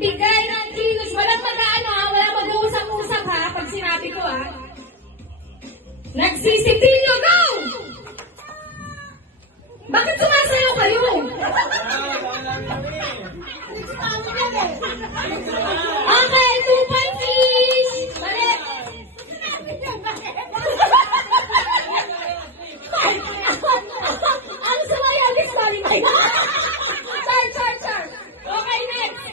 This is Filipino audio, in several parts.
Magbigay ng kilos. Walang mag-ano ha. Wala mag-uusap-usap ha. Pag sinabi ko ha. Nagsisipilyo, go! Bakit sumasayaw kayo? Okay, 2 points please. Balik. Ang sumayaw, sorry. Char. Okay, next.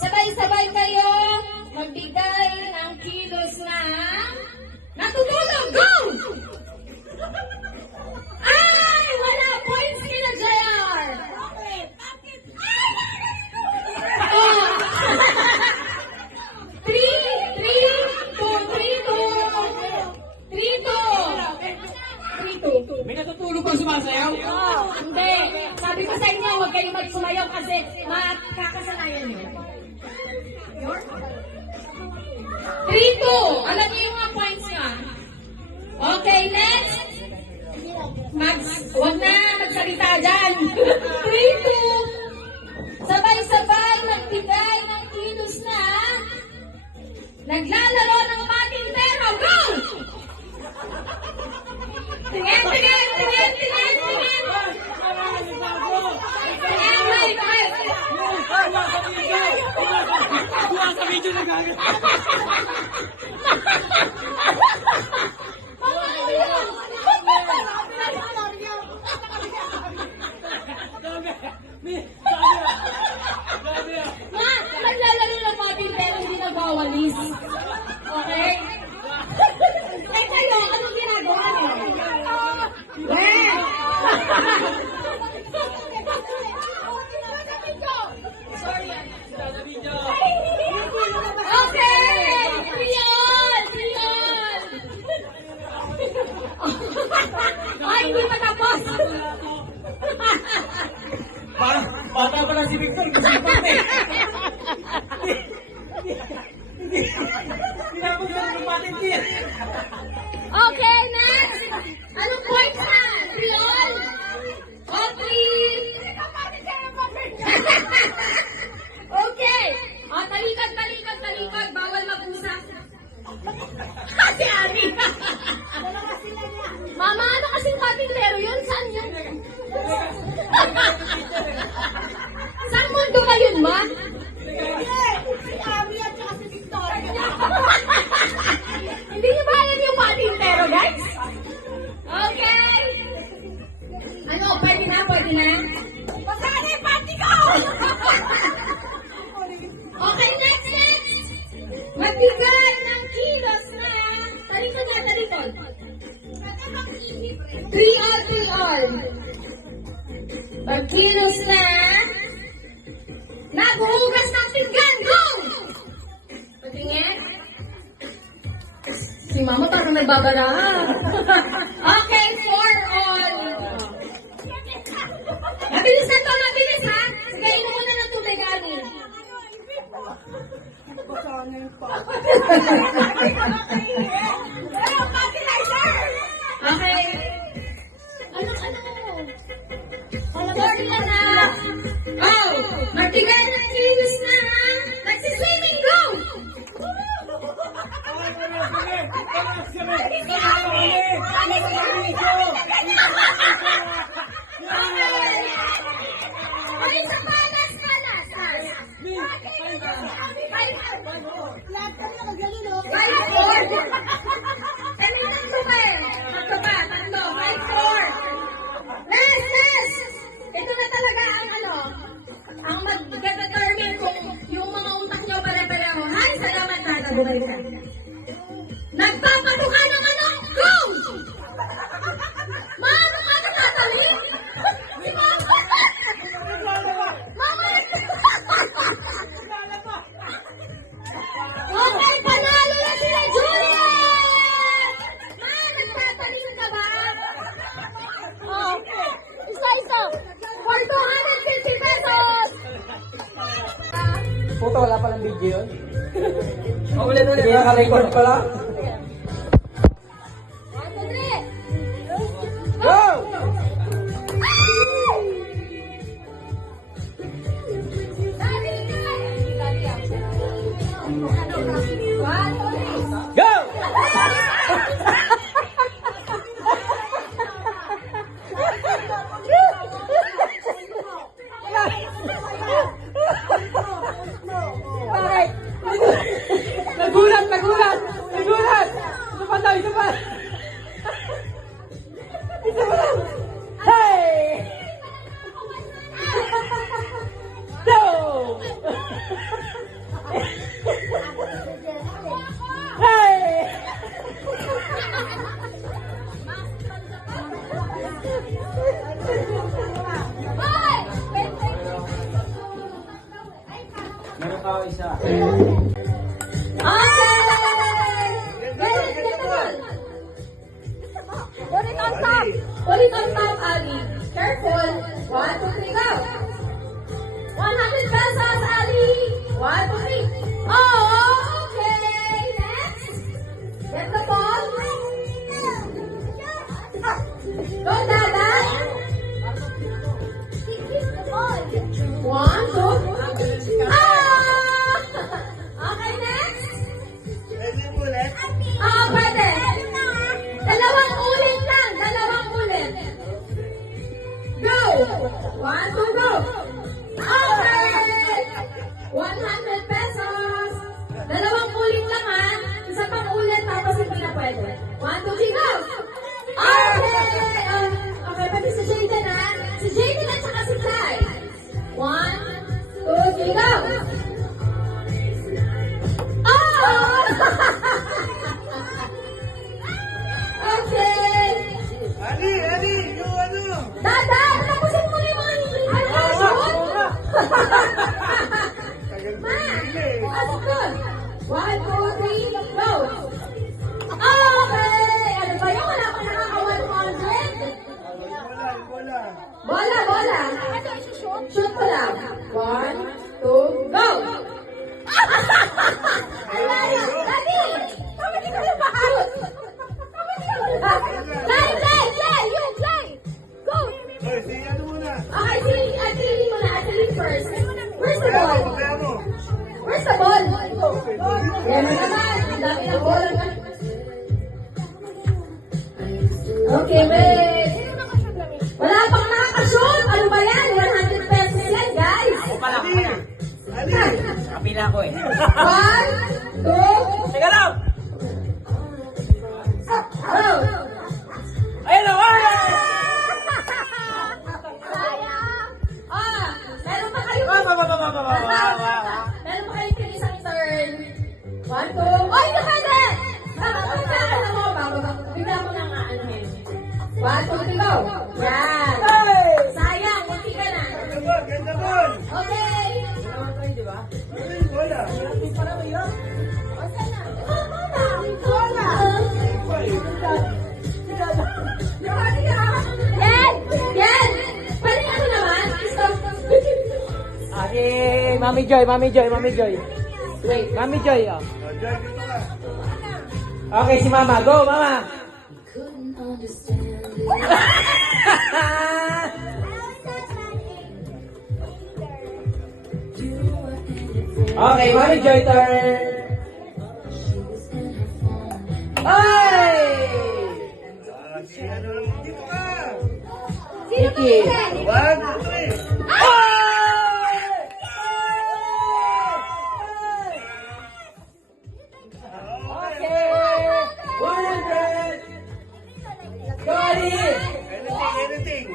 Sabay-sabay kayo magbigay ng kilos na natutulog. Go! Ay! Wala points kina JR. Oh. 3-2. May natutulog kang sumasayaw? Hindi. Sabi ko sa inyo, huwag kayo magsumayaw kasi makakasanayan nyo. 3-2. Alam niyo yung mga points nyo. Okay, next. Huwag na magsalita dyan. 3-2. Sabay-sabay nagbigay ng kilos na naglalaro ng patintero. Go! Tingin. Sa video na gagawin. Naglalaro ng patintero, hindi nagwawalis. Okay? Eh kayo, anong ginagawa niyo? Okay! Rion! Ay, hindi pa tapos! Parang bata pa lang si Victor. Kasi pa eh. Tinapos na ng patintir. Okay, next! Anong point na? Rion? O, 3? Okay! O, talikod. Bawal mag-usap. Kasi Ani! Mama, ano kasing patintero yun? Saan yun? Saan mundo ba yun, ma? Si Ami at saka si Victoria. Hindi niyo ba alam yung patintero, guys? Okay! Ano, pwede na? Masana yung pati ko! Okay, next! Magbigay ng kilos na talikod. 3 all. Magkilos na naghuhugas ng pinggan. Go! Patingin. Si Mama parang nagbabara. Okay, 4 all. Mabilis ha? Sigayin mo muna ng tubig, Ani. Okay. Ano? Sorry na. Oh, magbigay ng kilos na. Nagsiswimming, go! Ay, sa palas. Ito na talaga ang mag-determine kung yung mga utak nyo pare-pareho. Ay, salamat na nabuhay ka. Nagpapaduka ng manok, go! Mama, tatali? Si Mama! Mama! Okay, panalo na sila, Juliet! Ma, nagtataling ka ba? Oh, isa. For 250 pesos! Puto, wala palang video yun. Ulit. Hindi naka-record pala. Go! Hey! Meron pa ako isa. Put it on top. Put it on top, Ali. Careful. 1, 2, 3, go. 100 pesos, Ali. 1, 2, 3. Oh, okay. Next. Get the ball. Go, Dada. 1, 2. Ah! Okay, next. Pwede. Dalawang ulit lang. Dalawang ulit. Go! 1, 2, go! Okay! 100 pesos. Dalawang ulit lang ha. Isa pang ulit tapos hindi na pwede. 1, 2, 3, go! Okay! Okay, pati si Jayden ha. Si Jayden at saka si Sai. 1, 2, 3, go! Oh! Okay! Ali, yung ano? Dada, tapusin mo na yung mga hindi mo na-shoot. Ma, that's good. 1, 2, 3, go. Okay! Ano ba yun? Wala pang nakaka-100. Bola. Shoot ko lang. 1, 2, go. Daddy! Bakit ikaw yung bakit? Play! You play! Go! Hoy, sige ano muna? Okay, Atilin mo na. Atilin first. Where's the ball? Kaya mo. Where's the ball? Yan na naman. Ang dami ng ball. Okay, wait. Wala pang nakakashoot. Ano ba yan? 100 pesos yan, guys. Ali! Kapila ko eh. 1, 2, Teka lang! go! Ayun na! Sayang. Meron pa kayo. Meron pa kayo yung isang turn. 1, 2. Oy, ito pwede! Alam mo, bigla mo na nga ano eh. 1, 2, 3, go! Yan! Sayang, munti ka na. Ganda ball! Okay! Ano yung bola? Yan! Pwede ano naman? Mami Joy. Wait, Mami Joy, oh. Diyan, dito ka. Okay, si Mama. Go, Mama! Okay, Mami Joy turn. Ay! Si ano lang, dito ka. Vicky. 1, 2, 3. Okay! 100! Got it! Anything.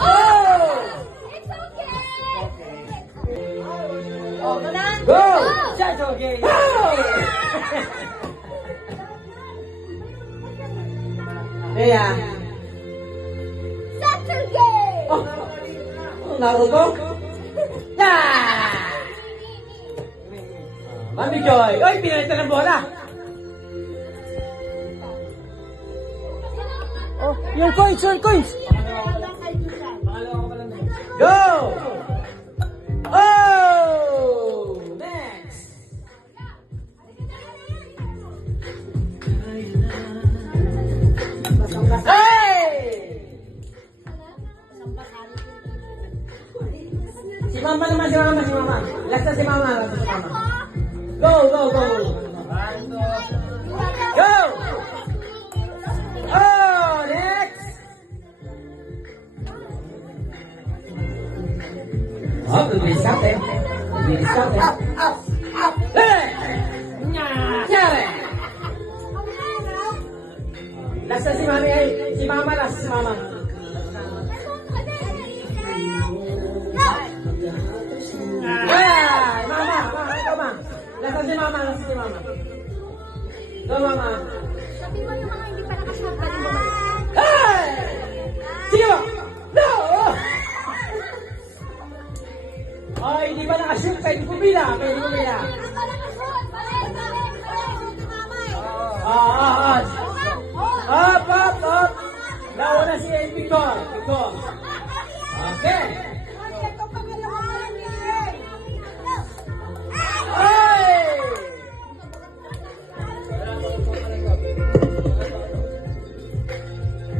Oh! It's okay! Go! That's okay! Go! Kaya, Saturday! oh, Naruto? Yeah! Mami Joy! Oy, pinalitan ng bola! Oh, yung coins! Go! Oh! Next! Hey! Si Mama naman, si Mama. Last na si Mama. Go! Go! Oh! Next! Oh, bibilis ka, te. Hey! Siyempre! Last na si Mami, ay. Si Mama, last si Mama. Ay! Mama! Mama! Ikaw, ma! Lasa si mama! Lasa si mama! Go, mama! Sabi mo yung mga hindi pa nakashot ka rin bumalik. Hey! Sige ba? No! Ay, hindi pa nakashoot. Pwede pumila. Pwede pumila. Hindi pa nakashot. Balik, balik, balik. Mama eh. Up, up, up! Nauna si Picor. Picor. Okay. Ito pangalawa eh. Ay!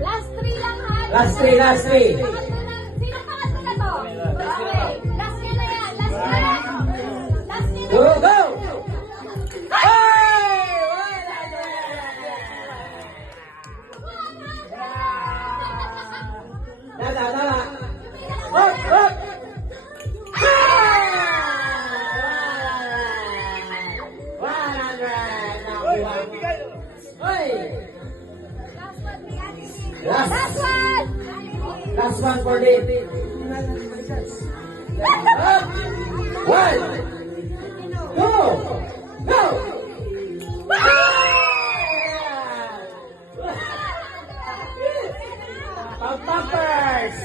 Last three lang ha. Last three, last three. Pangatlo na. Sino pangatlo na to? Okay. Last year na yan. Last year na. Last year Go, na. go! Ay! Dada, dada. Up, up! Last. Last one. Last one for Dave. Up! One! Go! Go! Pampers!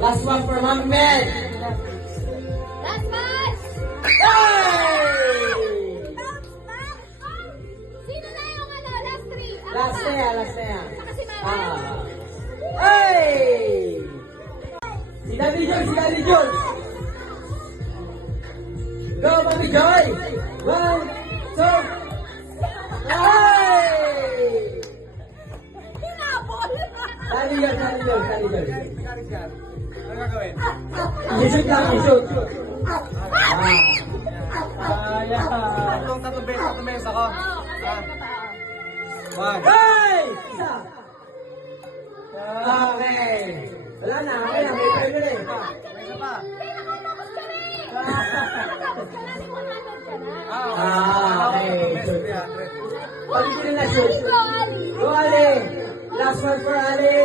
Last one for Mami Med. Last one. Hey! Sino na yung ano? Last three. Ako Last pa. na yan, last na yan. Saka si Mama. Hey! Si Daddy Joy, si Daddy Joy. Go, Mami Joy! One, two, hey! Hinabol. Daddy Joy, Daddy Joy, Daddy Joy. Ano gagawin? I-shoot lang, i-shoot. Tatlong beses ako. Oo, kasi ano pa. Wag. Hey! Isa. Okay. Wala na, okay na, may premyo na eh. Isa pa. Hey, nakatapos ka na eh. Nakatapos ka na, 100 ka na. Okay. Pag-ibig na shoot. Go, Ali. Go, Ali. Last one for Ali.